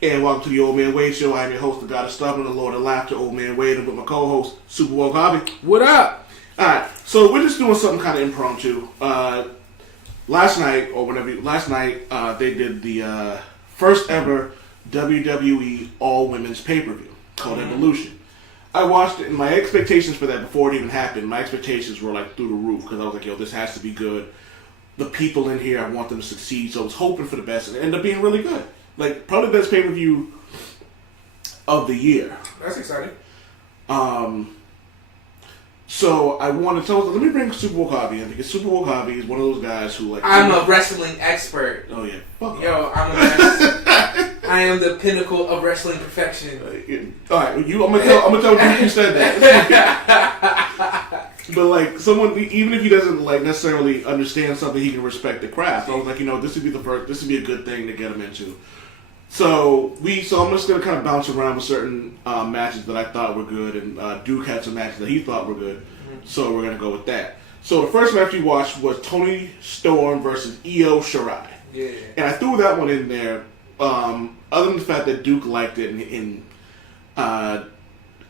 And welcome to the Old Man Wade Show. I'm your host, the God of Stubborn, the Lord of Laughter, Old Man Wade, and with my co-host, Supa Woke Javi. What up? Alright, so we're just doing something kind of impromptu. Last night, they did the first ever WWE All-Women's Pay-Per-View called Evolution. I watched it, and my expectations for that before it even happened, my expectations were like through the roof, because I was like, yo, this has to be good. The people in here, I want them to succeed, so I was hoping for the best, and it ended up being really good. Like, probably the best pay-per-view of the year. That's exciting. So I wanted to let me bring Supa Woke Javi in, because Supa Woke Javi is one of those guys who like. I'm a wrestling expert. Oh yeah. Yo, I am the pinnacle of wrestling perfection. All right, I'm gonna tell you said that. But like someone, even if he doesn't like necessarily understand something, he can respect the craft. I was like, this would be this would be a good thing to get him into. So I'm just gonna kind of bounce around with certain matches that I thought were good, and Duke had some matches that he thought were good. So we're gonna go with that. So the first match we watched was Toni Storm versus Io Shirai. Yeah. And I threw that one in there. Other than the fact that Duke liked it, and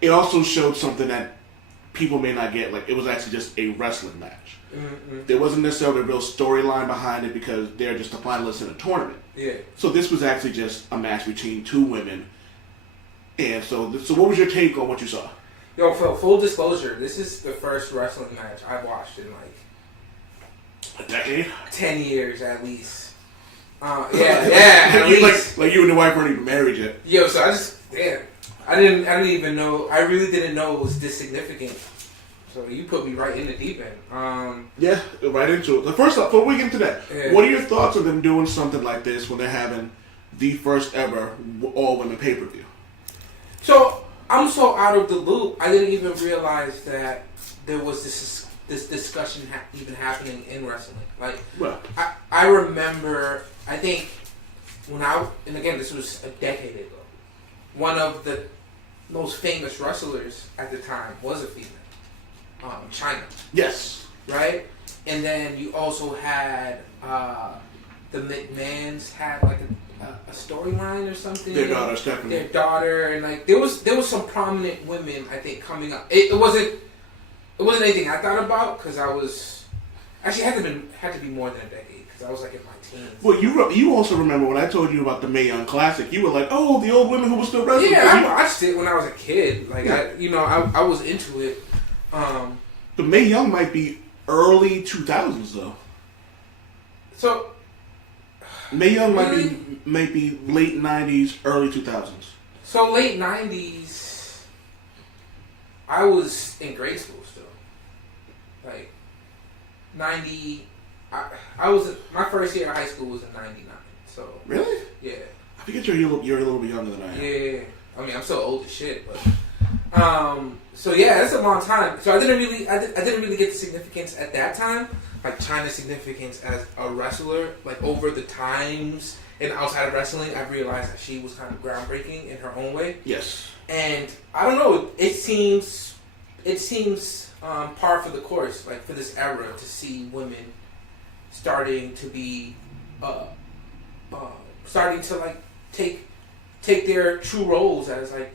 it also showed something that people may not get. Like, it was actually just a wrestling match. Mm-hmm. There wasn't necessarily a real storyline behind it because they're just a finalist in a tournament. Yeah. So this was actually just a match between two women. And so what was your take on what you saw? Yo, for full disclosure, this is the first wrestling match I've watched in like a decade? 10 years at least. At least. Like you and the wife weren't even married yet. Yo, so I didn't even know. I really didn't know it was this significant. So you put me right in the deep end. Yeah, right into it. First off, before we get into that, what are your thoughts on them doing something like this when they're having the first ever all-women pay-per-view? So I'm so out of the loop. I didn't even realize that there was this discussion even happening in wrestling. Like, well, I remember. I think and again, this was a decade ago. One of the most famous wrestlers at the time was a female. China. Yes. Right? And then you also had the McMahons had like a storyline or something. Their daughter, Stephanie. Their daughter, and like there was some prominent women I think coming up. It wasn't anything I thought about because I was actually had to be more than a decade because I was like in my teens. Well, you also remember when I told you about the Mae Young Classic? You were like, oh, the old women who were still wrestling. Yeah, I watched it when I was a kid. Like I was into it. The Mae Young might be early 2000s though. So Mae Young might be late 90s, early 2000s. So late 90s, I was in grade school still. Like 90, I was my first year of high school was in 99. So really, yeah. I forget you're a little bit younger than I am. Yeah, I mean I'm still old as shit, but. So yeah, that's a long time. So I didn't really get the significance at that time, like China's significance as a wrestler. Like over the times and outside of wrestling, I realized that she was kind of groundbreaking in her own way. Yes. And I don't know. It seems par for the course, like for this era, to see women starting to be, starting to like take their true roles as like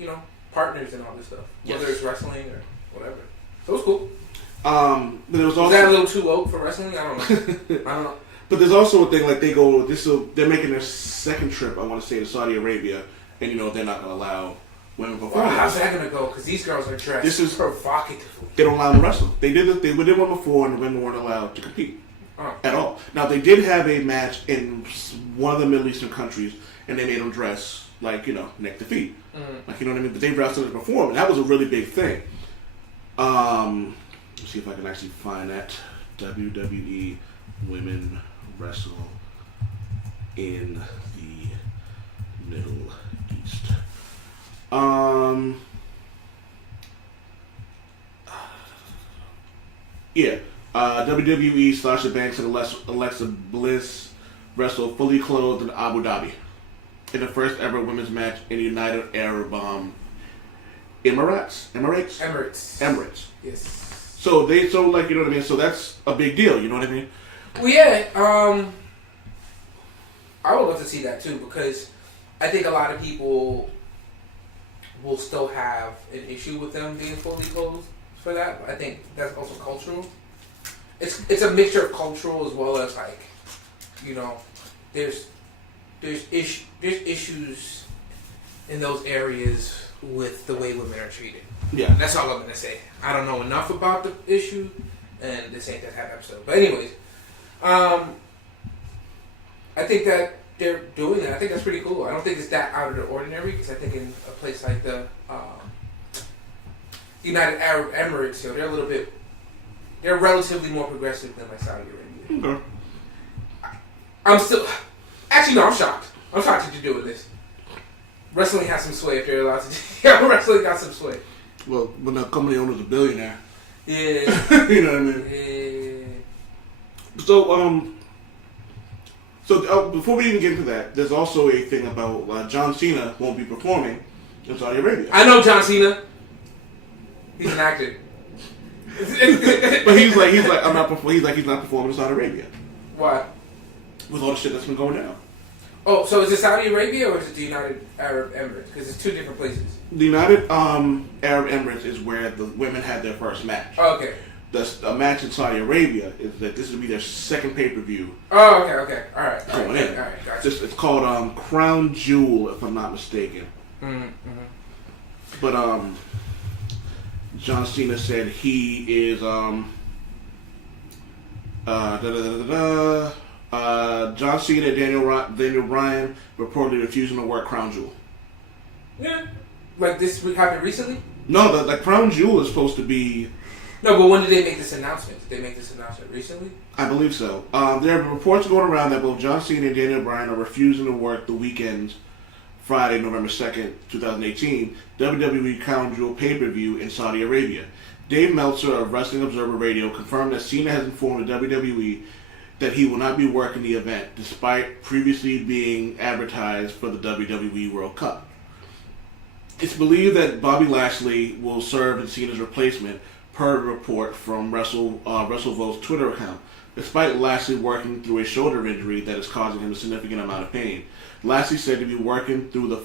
partners and all this stuff, whether it's wrestling or whatever. So it was cool. But there was also that a little too woke for wrestling? I don't know. But there's also a thing like they're making their second trip. I want to say to Saudi Arabia, and they're not going to allow women perform. Well, how's that going to go? Because these girls are dressed. This is provocatively. They don't allow them to wrestle. They did one before, and the women weren't allowed to compete at all. Now they did have a match in one of the Middle Eastern countries, and they made them dress like neck to feet. Like, you know what I mean? But they wrestled and performed, and that was a really big thing. Let's see if I can actually find that. WWE Women Wrestle in the Middle East. WWE Sasha Banks and Alexa Bliss wrestled fully clothed in Abu Dhabi in the first ever women's match in the United Arab Emirates. Yes. So you know what I mean? So that's a big deal, you know what I mean? Well, yeah, I would love to see that too because I think a lot of people will still have an issue with them being fully closed for that. But I think that's also cultural. It's a mixture of cultural as well as like, you know, there's issues in those areas with the way women are treated. Yeah. That's all I'm gonna say. I don't know enough about the issue, and this ain't that type of episode. But anyways, I think that they're doing that. I think that's pretty cool. I don't think it's that out of the ordinary, because I think in a place like the United Arab Emirates, you know, they're relatively more progressive than like Saudi Arabia. Okay. I'm shocked. I'm shocked that you're doing this. Wrestling has some sway if they're allowed to. Yeah, wrestling got some sway. Well, when the company owner's a billionaire. Yeah. You know what I mean? Yeah. So, before we even get into that, there's also a thing about John Cena won't be performing in Saudi Arabia. I know John Cena. He's an actor. But he's like I'm not performing. He's not performing in Saudi Arabia. Why? With all the shit that's been going down. Oh, so is it Saudi Arabia or is it the United Arab Emirates? Because it's two different places. The United Arab Emirates is where the women had their first match. Oh, okay. A match in Saudi Arabia is that this will be their second pay-per-view. Oh, okay, all right. Going in. All right, gotcha. It's called Crown Jewel, if I'm not mistaken. Mm-hmm. But John Cena said he is John Cena and Daniel Bryan reportedly refusing to work Crown Jewel. Yeah. Like this happened recently? No, the Crown Jewel is supposed to be... No, but when did they make this announcement? Did they make this announcement recently? I believe so. There are reports going around that both John Cena and Daniel Bryan are refusing to work the weekend's Friday, November 2nd, 2018, WWE Crown Jewel pay-per-view in Saudi Arabia. Dave Meltzer of Wrestling Observer Radio confirmed that Cena has informed the WWE that he will not be working the event, despite previously being advertised for the WWE World Cup. It's believed that Bobby Lashley will serve as Cena's replacement, per report from WrestleVote's Twitter account, despite Lashley working through a shoulder injury that is causing him a significant amount of pain. Lashley said to be working through the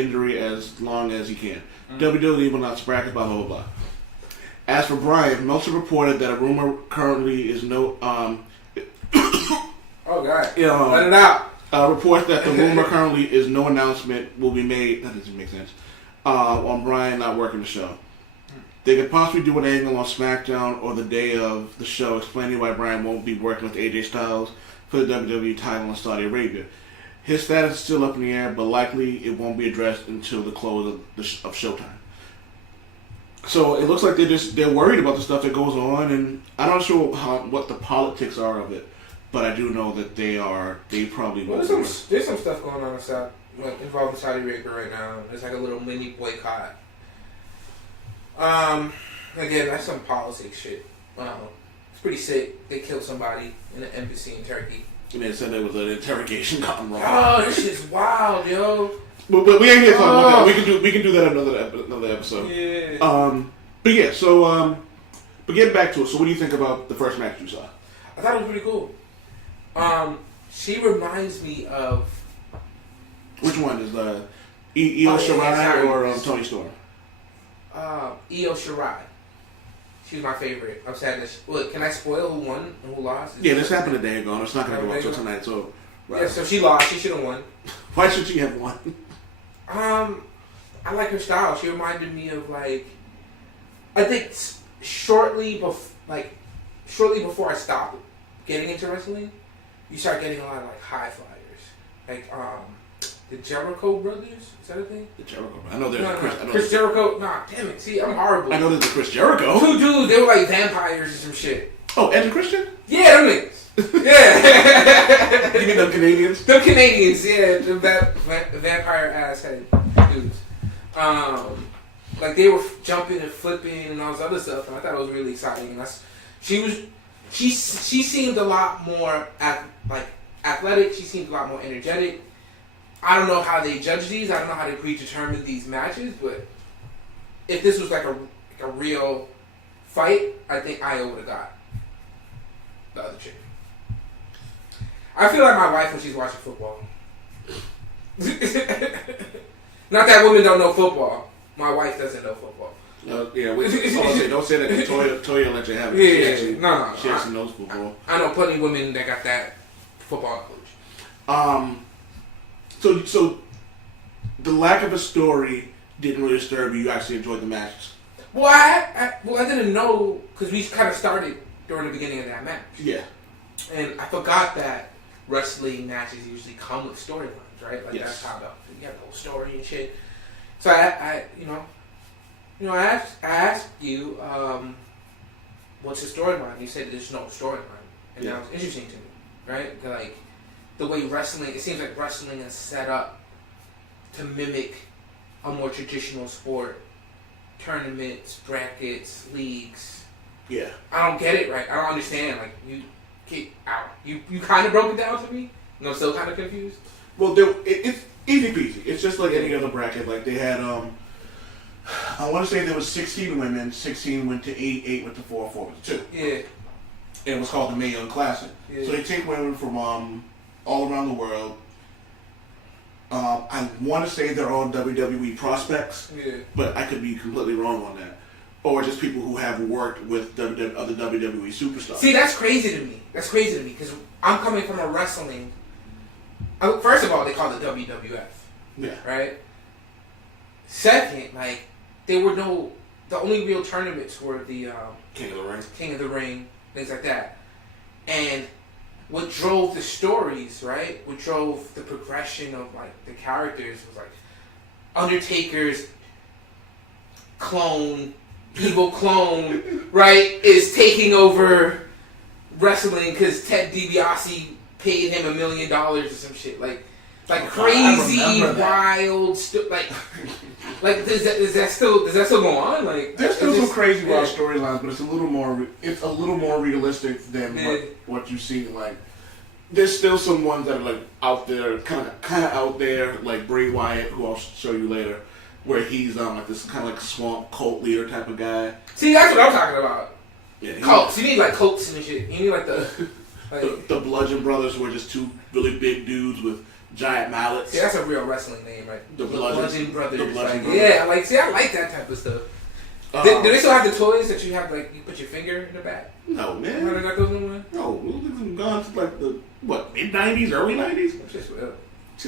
injury as long as he can. WWE will not spracket, blah, blah, blah, blah. As for Bryan, Meltzer reported that a rumor currently is no... oh, God. Let it out. Reports that the rumor currently is no announcement will be made... That doesn't make sense. On Bryan not working the show. They could possibly do an angle on SmackDown or the day of the show explaining why Bryan won't be working with AJ Styles for the WWE title in Saudi Arabia. His status is still up in the air, but likely it won't be addressed until the close of Showtime. So it looks like they're worried about the stuff that goes on, and I'm not sure what the politics are of it, but I do know that they probably well, there's some stuff going on involving Saudi Arabia right now. There's like a little mini boycott. Again, that's some politics shit. It's pretty sick. They killed somebody in an embassy in Turkey. And they said there was an interrogation gone wrong. Oh, this shit's wild, yo. But we ain't here to talk about that. We can do that another episode. Yeah. But yeah. So but getting back to it. So what do you think about the first match you saw? I thought it was pretty cool. She reminds me of... Which one is Io Shirai or Toni Storm? Io Shirai. She was my favorite. I'm sad that look, can I spoil who won and who lost? Yeah, this happened a day ago. It's not going to go up until tonight. So right. Yeah, so she lost. She should have won. Why should she have won? I like her style. She reminded me of I think shortly before I stopped getting into wrestling, you start getting a lot of high flyers, the Jericho brothers. Is that a thing? The Jericho. I know there's Chris Jericho. Nah, damn it. See, I'm horrible. I know there's a Chris Jericho. Two dudes. They were like vampires or some shit. Oh, Edge and Christian? Yeah, them niggas. Yeah. You mean them Canadians? Them Canadians, yeah. The vampire ass head dudes. They were jumping and flipping and all this other stuff, and I thought it was really exciting. And she seemed a lot more athletic. She seemed a lot more energetic. I don't know how they judge these. I don't know how they predetermine these matches, but if this was a real fight, I think Io would have got the other chick. I feel like my wife when she's watching football. Not that women don't know football. My wife doesn't know football. Don't say that. Toya let you have it. She actually knows football. I know plenty of women that got that football knowledge. So the lack of a story didn't really disturb you. You actually enjoyed the matches. Well, I didn't know because we kind of started during the beginning of that match. Yeah. And I forgot that wrestling matches usually come with storylines, right? Like yes. That's how you have the whole story and shit. So I asked you, what's the storyline? You said there's no storyline, and that was interesting to me, right? Like the way wrestling, it seems like wrestling is set up to mimic a more traditional sport, tournaments, brackets, leagues. Yeah. I don't get it, right? I don't understand. Like you kind of broke it down to me, and I'm still kind of confused. Well, it's easy peasy. It's just like any other bracket. Like they had, I want to say there was 16 women. 16 went to 8. 8 went to 4. 4 went to 2. Yeah. And it was called the Mae Young Classic. Yeah. So they take women from all around the world. I want to say they're all WWE prospects, but I could be completely wrong on that. Or just people who have worked with other WWE superstars. See, that's crazy to me. That's crazy to me because I'm coming from a wrestling. First of all, they call it WWF. Yeah. Right? Second, like, there were the only real tournaments were the King of the Ring, things like that. And what drove the stories, right? What drove the progression of, like, the characters was, like, Undertaker's clone, evil clone, right, is taking over wrestling because Ted DiBiase paid him $1 million or some shit. Like crazy, wild, like does that still go on? Like there's still some crazy wild storylines, but it's a little more realistic than what you see. Like there's still some ones that are like out there, kind of out there, like Bray Wyatt, who I'll show you later, where he's like this kind of like swamp cult leader type of guy. See, that's what I'm talking about. Yeah, cults. You need like cults and shit. You need like the Bludgeon Brothers, who are just two really big dudes with giant mallets. Yeah, that's a real wrestling name, right? The Bludgeon Brothers. Yeah, I like that type of stuff. Do they still have the toys that you have, like, you put your finger in the back? No, man. How they got those anymore? No, those things gone to like the, mid-90s, early 90s? Shit's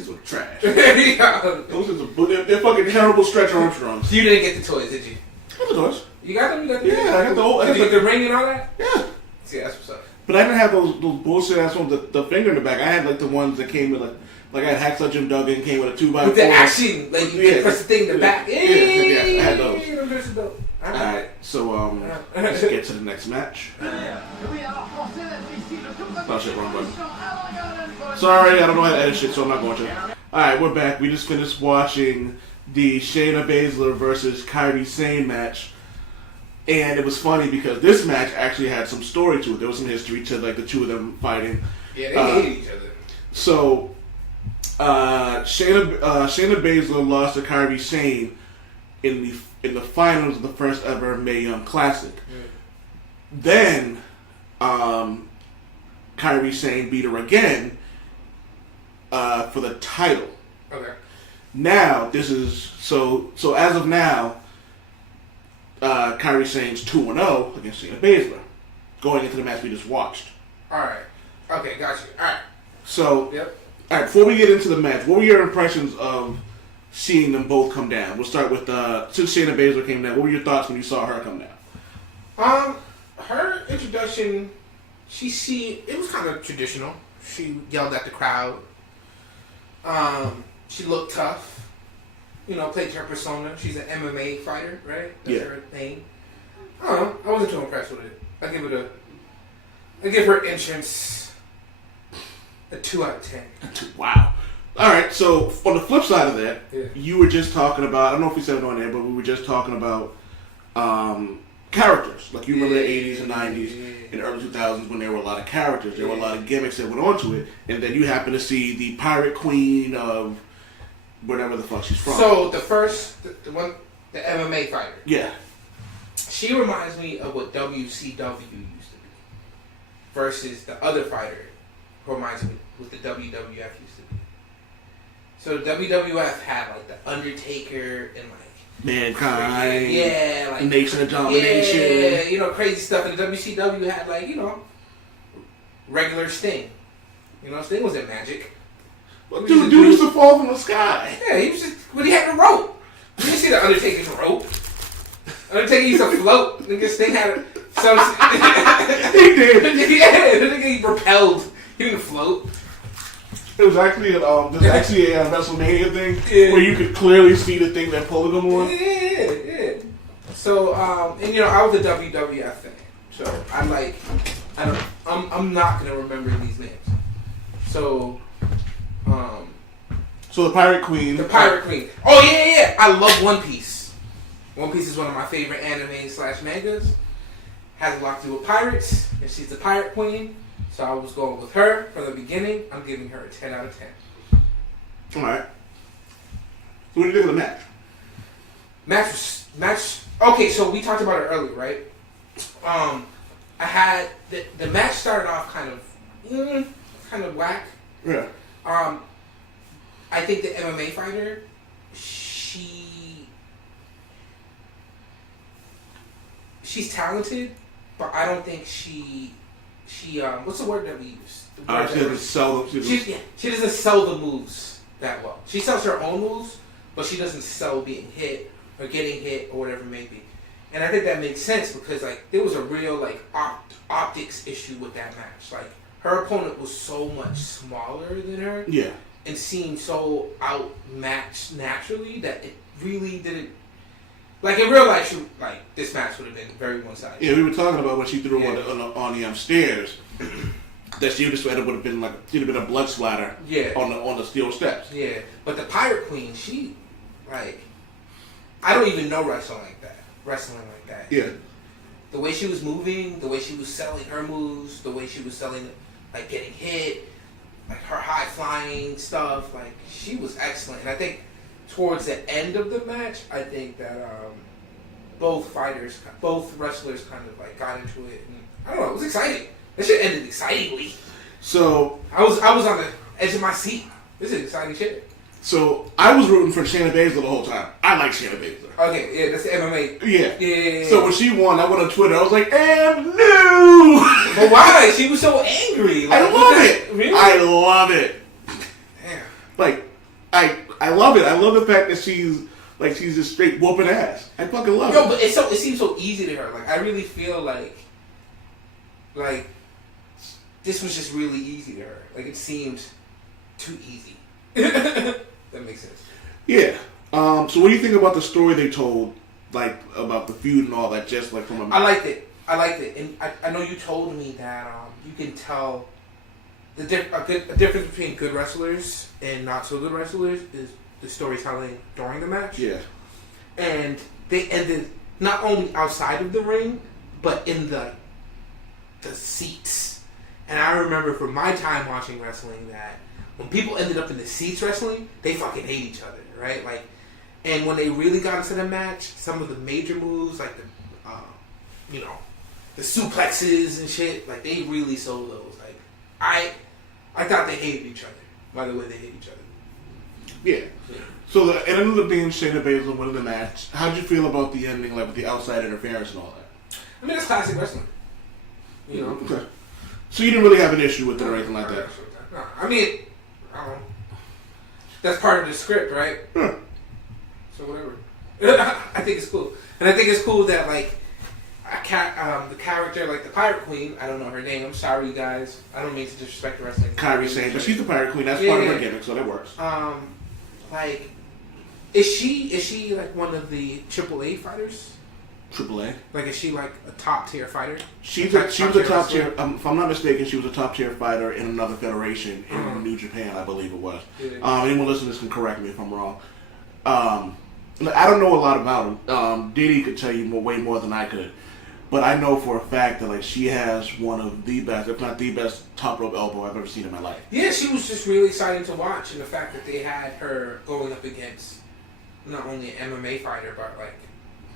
was trash. Those are, they're fucking terrible Stretch Armstrongs. You didn't get the toys, did you? I got the toys. You got them? Yeah, I got the whole... Did you get the ring and all that? Yeah. See, that's what's up. But I didn't have those bullshit ass ones with the finger in the back. I had like the ones that came with like I had Hacksaw Jim Duggan came with a 2x4. With the action, like you press the thing in the back. Yeah, I had those. Alright, so let's get to the next match. Oh shit, wrong button. Sorry, I don't know how to edit shit, so I'm not going to. Alright, we're back. We just finished watching the Shayna Baszler versus Kairi Sane match. And it was funny because this match actually had some story to it. There was some history to like the two of them fighting. Yeah, they hated each other. So Shayna Baszler lost to Kairi Sane in the finals of the first ever Mae Young Classic. Then Kairi Sane beat her again for the title. Okay. Now this is so as of now. Kairi Sane's 2-0 against Shayna Baszler, going into the match we just watched. Alright. Okay, got you. Alright. So, alright, before we get into the match, what were your impressions of seeing them both come down? We'll start with, since Shayna Baszler came down, what were your thoughts when you saw her come down? Her introduction, it was kind of traditional. She yelled at the crowd. She looked tough. You know, played her persona. She's an MMA fighter, right? That's her thing. I don't know. I wasn't too impressed with it. I give her entrance a 2 out of 10. Wow. Alright, so on the flip side of that, you were just talking about, I don't know if we said it on there, but we were just talking about characters. Like you remember the 80s and 90s and early 2000s when there were a lot of characters. There were a lot of gimmicks that went onto it. And then you happen to see the pirate queen of whatever the fuck she's from. So the MMA fighter. Yeah. She reminds me of what WCW used to be. Versus the other fighter who reminds me what the WWF used to be. So WWF had like the Undertaker and like Mankind. Yeah, like Nation of Domination. Yeah, you know, crazy stuff. And the WCW had like, you know, regular Sting. You know, Sting wasn't magic. Well, dude used to fall from the sky. Yeah, he was just, but he had a rope. You didn't see the Undertaker's rope. Undertaker used to float. Nigga, Sting had some. He did. Yeah, the nigga he propelled. He didn't float. It was actually there's actually a WrestleMania thing where you could clearly see the thing that pulled him on. Yeah. So, and you know, I was a WWF fan, so I'm not gonna remember these names. So, so the Pirate Queen. The Pirate Queen. Oh yeah. I love One Piece. One Piece is one of my favorite anime/mangas. Has a lot to do with pirates, and she's the Pirate Queen. So I was going with her from the beginning. I'm giving her a 10 out of 10. All right. So what do you think of the match? Match. Okay, so we talked about it earlier, right? I had the match started off kind of whack. Yeah. I think the MMA fighter, she's talented, but I don't think she what's the word that we use? She doesn't sell them. She doesn't sell the moves that well. She sells her own moves, but she doesn't sell being hit or getting hit or whatever it may be. And I think that makes sense because like there was a real like optics issue with that match. Like her opponent was so much smaller than her, yeah, and seemed so outmatched naturally that it really didn't. Like in real life, this match would have been very one-sided. Yeah, we were talking about when she threw on the stairs. That she would have been she'd have been a blood splatter. Yeah. On the steel steps. Yeah, but the Pirate Queen, she I don't even know wrestling like that. Yeah. The way she was moving, the way she was selling her moves, the way she was selling like getting hit, like her high flying stuff, like she was excellent. And I think towards the end of the match, I think that both wrestlers kind of like got into it, and I don't know, it was exciting. That shit ended excitingly. So I was on the edge of my seat. This is exciting shit. So I was rooting for Shayna Baszler the whole time. I like Shayna Baszler. Okay, yeah, that's the MMA. Yeah. So when she won, I went on Twitter. I was like, "And no!" But why? She was so angry. I love it. Really? I love it. Damn. Like, I love it. I love the fact that she's just straight whooping ass. I fucking love it. Yo, but it seems so easy to her. Like I really feel like this was just really easy to her. Like it seemed too easy. That makes sense. Yeah. So what do you think about the story they told, like about the feud and all that? Just like from a I liked it, and I know you told me that you can tell a difference between good wrestlers and not so good wrestlers is the storytelling during the match. Yeah. And they ended not only outside of the ring, but in the seats. And I remember from my time watching wrestling that when people ended up in the seats wrestling, they fucking hate each other, right? Like, and when they really got into the match, some of the major moves, like the suplexes and shit, like they really sold those. Like, I thought they hated each other by the way they hate each other. Yeah. So it ended up being Shayna Baszler winning the match. How'd you feel about the ending, like with the outside interference and all that? I mean, it's classic wrestling. You know. Okay. So you didn't really have an issue with it or anything like that? No, I mean, I don't know. That's part of the script, right? Yeah. So whatever. I think it's cool, and I think it's cool that like the character, like the Pirate Queen. I don't know her name. I'm sorry, you guys. I don't mean to disrespect the wrestling. Kairi Sane, but she's the Pirate Queen. That's part of her gimmick, so that works. Like, is she like one of the AAA fighters? AAA. Like, is she like a top tier fighter? She was a top tier. If I'm not mistaken, she was a top tier fighter in another federation in New Japan, I believe it was. Yeah. Anyone listening to this can correct me if I'm wrong. I don't know a lot about him. Diddy could tell you way more than I could, but I know for a fact that like she has one of the best, if not the best, top rope elbow I've ever seen in my life. Yeah, she was just really exciting to watch, and the fact that they had her going up against not only an MMA fighter but like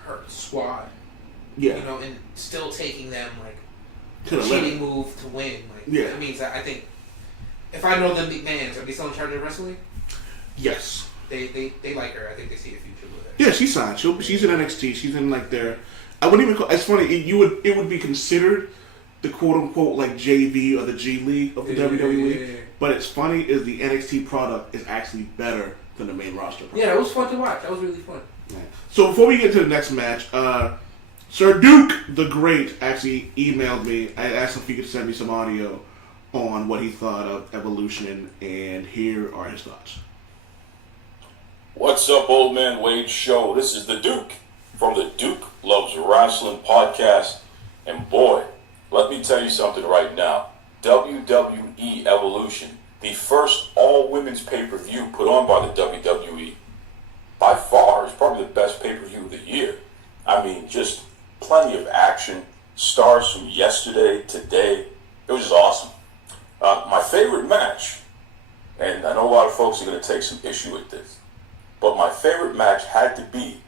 her squad. Yeah. You know, and still taking them like to the cheating move to win. Like, yeah. That means that I think if I know the McMahons, are they still in charge of wrestling? Yes. They like her. I think they see a future with her. Yeah, she's signed. She's in NXT. She's in like their. I wouldn't even call. It's funny. It would be considered the quote unquote like JV or the G League of the WWE. Yeah. But it's funny is the NXT product is actually better than the main roster product. Yeah, that was fun to watch. That was really fun. Yeah. So before we get to the next match, Sir Duke the Great actually emailed me. I asked him if he could send me some audio on what he thought of Evolution, and here are his thoughts. What's up, Old Man Wade Show? This is the Duke from the Duke Loves Rasslin podcast. And boy, let me tell you something right now. WWE Evolution, the first all-women's pay-per-view put on by the WWE, by far is probably the best pay-per-view of the year. I mean, just plenty of action, stars from yesterday, today. It was just awesome. My favorite match, and I know a lot of folks are going to take some issue with this, but my favorite match had to be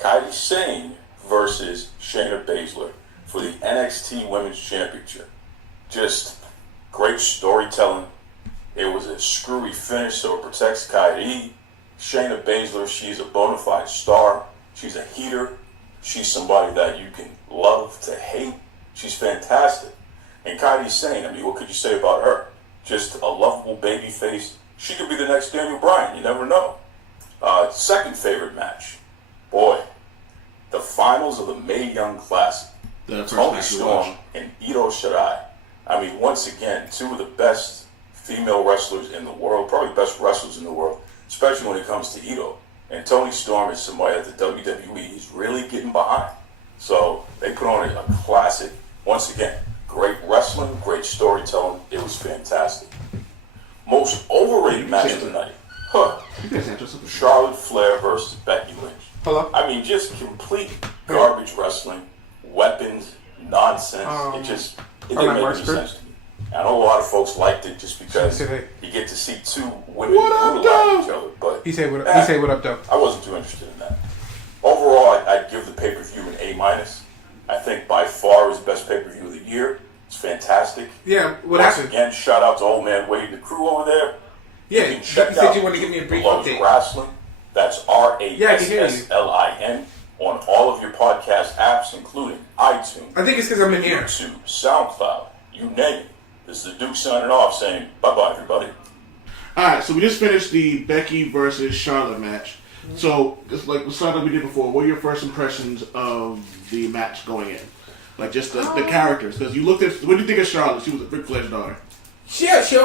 Kairi Sane versus Shayna Baszler for the NXT Women's Championship. Just great storytelling. It was a screwy finish, so it protects Kairi. Shayna Baszler, she's a bona fide star. She's a heater. She's somebody that you can love to hate. She's fantastic. And Kairi Sane, I mean, what could you say about her? Just a lovable baby face. She could be the next Daniel Bryan. You never know. Second favorite match. Boy, the finals of the Mae Young Classic. Toni Storm and Io Shirai. I mean, once again, two of the best female wrestlers in the world, probably best wrestlers in the world, especially when it comes to Io. And Toni Storm is somebody that the WWE is really getting behind. So they put on a classic. Once again, great wrestling, great storytelling. It was fantastic. Most overrated match of the night. Charlotte Flair versus Becky Lynch. Hello? I mean, just complete garbage wrestling, weapons, nonsense. It didn't make any sense to me. I know a lot of folks liked it just because you get to see two women brutalize each other. But he said what up, though. I wasn't too interested in that. Overall, I'd give the pay-per-view an A-. I think by far is the best pay-per-view of the year. It's fantastic. Yeah, what Once happened? again, shout out to Old Man Wade and the crew over there. Yeah, you check said out you want to give me a brief Loves update. Rasslin. That's RASSLIN on all of your podcast apps, including iTunes. I think it's because I'm in here. YouTube, SoundCloud, you name it. This is the Duke signing off saying bye-bye, everybody. Alright, so we just finished the Becky versus Charlotte match. So, just like we did before, what are your first impressions of the match going in? Like, just the characters. Because you looked at, what do you think of Charlotte? She was a Ric Flair's daughter. Yeah, she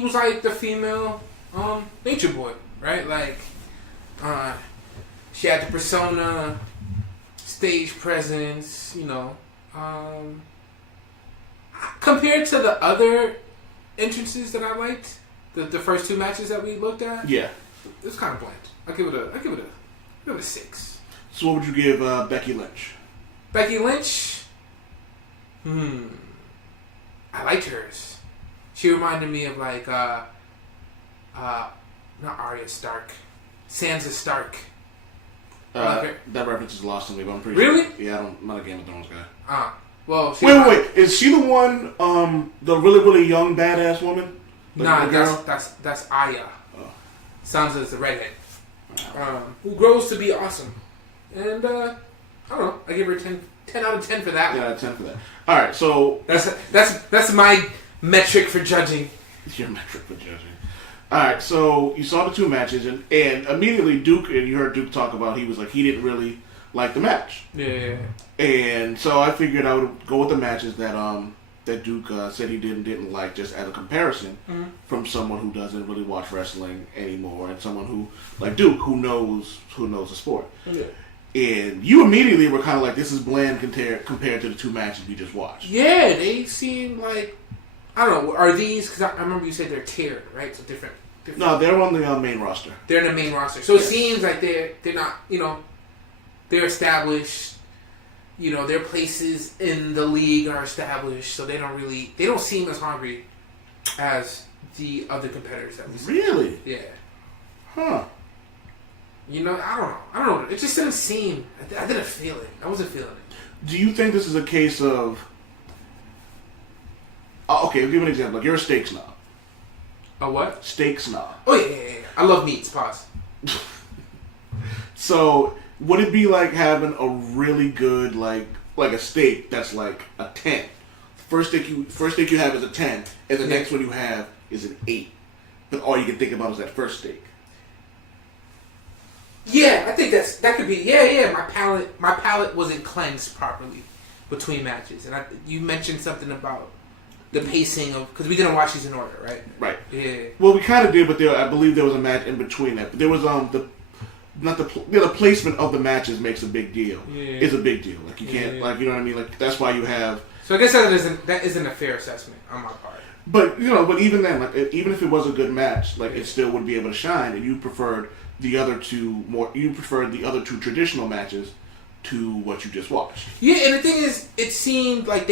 was like the female Nature Boy, right? Like, she had the persona, stage presence, you know. Compared to the other entrances that I liked, the first two matches that we looked at, Yeah. it was kind of bland. I give it a 6. So what would you give Becky Lynch? Becky Lynch, I liked hers. She reminded me of like not Arya Stark, Sansa Stark. That reference is lost on me, but I'm pretty Really? sure. Yeah, I'm not a Game of Thrones guy. Well, Wait. Is she the one, the really, really young, badass woman? Nah, that's Arya. Oh. Sansa's the redhead. Who grows to be awesome. And, I don't know, I give her 10 out of 10 for that. Yeah, 10 for that. Alright, so... That's my metric for judging. Your metric for judging. Alright, so you saw the two matches, and immediately Duke, and you heard Duke talk about, he was like, he didn't really like the match. Yeah. And so I figured I would go with the matches that Duke said he didn't like, just as a comparison from someone who doesn't really watch wrestling anymore, and someone who, like Duke, who knows the sport. Yeah. And you immediately were kind of like, this is bland compared to the two matches we just watched. Yeah, they seem like, I don't know, are these, because I remember you said they're tiered, right? So different. No, they're on the main roster. They're in the main roster. So it seems like they're not, you know, they're established, you know, their places in the league are established, so they don't seem as hungry as the other competitors that we see. Really? Yeah. Huh. You know, I don't know. It just didn't seem, I didn't feel it. I wasn't feeling it. Do you think this is a case of, okay, I'll give you an example. Like, you're a steak snob. A what? Steak snob. Oh, yeah. I love meats. Pause. So would it be like having a really good like a steak that's like a 10? First steak you have is a 10, and the next one you have is an 8. But all you can think about is that first steak. Yeah, I think that could be. Yeah. My palate wasn't cleansed properly between matches, and you mentioned something about the pacing of, because we didn't watch these in order, right? Right. Yeah. Well, we kind of did, but I believe there was a match in between that. But there was the placement of the matches makes a big deal. Yeah. It's a big deal. Like you can't like, you know what I mean. Like that's why you have. So I guess that isn't a fair assessment on my part. But but even then, like even if it was a good match, like it still would be able to shine. And you preferred the other two traditional matches to what you just watched. Yeah, and the thing is, it seemed like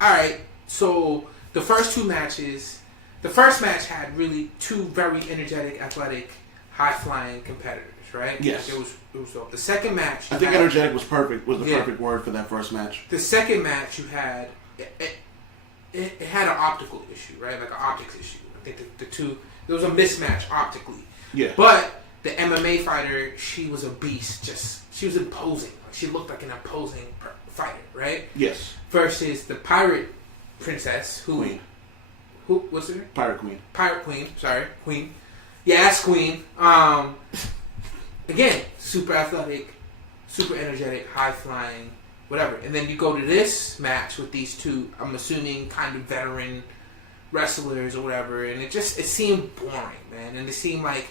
all right. So the first two matches, the first match had really two very energetic, athletic, high flying competitors, right? Yes. Like it was dope. The second match, I think energetic was perfect. Was the perfect word for that first match. The second match, you had it had an optical issue, right? Like an optics issue. I think the two, there was a mismatch optically. Yeah. But the MMA fighter, she was a beast. She was imposing. She looked like an imposing fighter, right? Yes. Versus the pirate princess, Queen. What's her name? Pirate Queen. Pirate Queen. Sorry, Queen. Yeah, that's Queen. Again, super athletic, super energetic, high flying, whatever. And then you go to this match with these two, I'm assuming, kind of veteran wrestlers or whatever, and it seemed boring, man. And it seemed like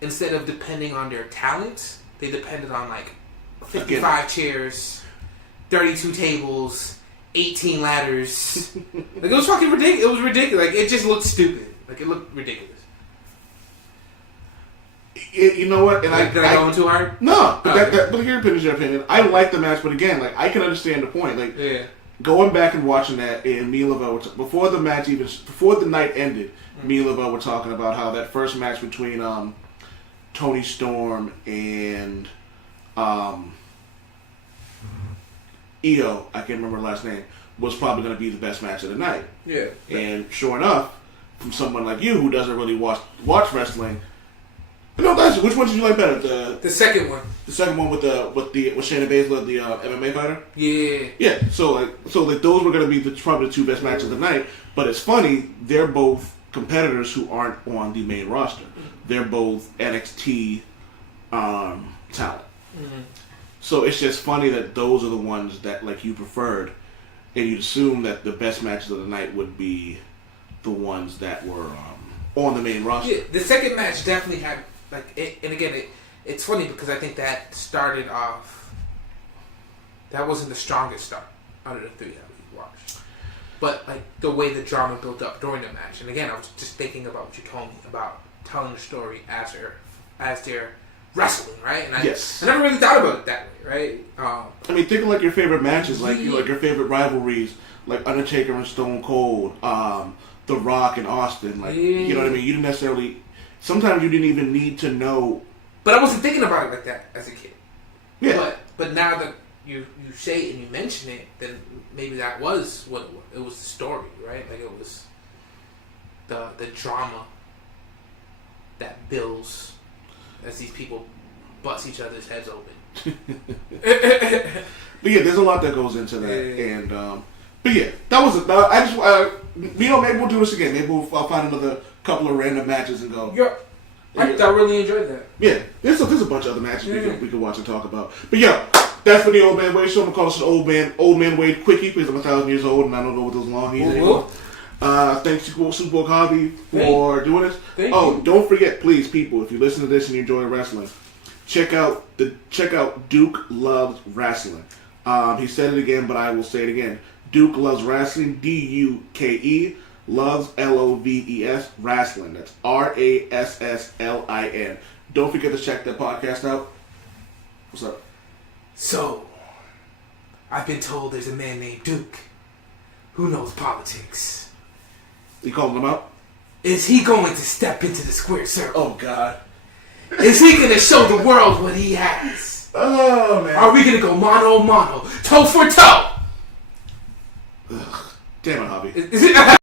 instead of depending on their talents, they depended on like 55 chairs, 32 tables, 18 ladders. Like it was fucking ridiculous. It was ridiculous. Like it just looked stupid. Like it looked ridiculous. You know what? And did I go in too hard? No, but but your opinion. I like the match, but again, like I can understand the point. Like going back and watching that, and me and Lavelle before the match before the night ended, me and Lavelle were talking about how that first match between Tony Storm and Io, I can't remember her last name, was probably going to be the best match of the night. Yeah. And sure enough, from someone like you who doesn't really watch wrestling. No, which one did you like better? The second one. The second one with Shayna Baszler, the MMA fighter. Yeah. Yeah. So those were going to be probably the two best matches of the night. But it's funny, they're both competitors who aren't on the main roster. They're both NXT talent. Mm-hmm. So it's just funny that those are the ones that like you preferred, and you'd assume that the best matches of the night would be the ones that were on the main roster. Yeah. The second match definitely had. And again, it's funny because I think that started off. That wasn't the strongest start out of the three that we watched, but like the way the drama built up during the match. And again, I was just thinking about what you told me about telling the story as they're wrestling, right? And I never really thought about it that way, right? I mean, think of like your favorite matches, like like your favorite rivalries, like Undertaker and Stone Cold, The Rock and Austin. Like you know what I mean? You didn't necessarily. Sometimes you didn't even need to know. But I wasn't thinking about it like that as a kid. Yeah. But now that you say it and you mention it, then maybe that was what it was. It was the story, right? Like it was the drama that builds as these people bust each other's heads open. But yeah, there's a lot that goes into that, and but yeah, that was. I just maybe we'll do this again. Maybe we'll find another couple of random matches and go. Yeah, I really enjoyed that. Yeah, there's a bunch of other matches we could watch and talk about. But yeah, that's for the Old Man Wade show. I'm gonna call this an Old Man Wade quickie because I'm 1,000 years old and I don't go with those long ears anymore. Thanks to Supa Woke Javi for doing this. Thank you. Don't forget, please, people, if you listen to this and you enjoy wrestling, check out Duke Loves Rasslin. He said it again, but I will say it again. Duke Loves Rasslin. DUKE loves LOVES Rasslin. That's RASSLIN. Don't forget to check that podcast out. What's up? So, I've been told there's a man named Duke who knows politics. You calling him out? Is he going to step into the square circle? Oh, God. Is he going to show the world what he has? Oh, man. Are we going to go mano a mano, toe for toe? Ugh. Damn it, Javi. Is it?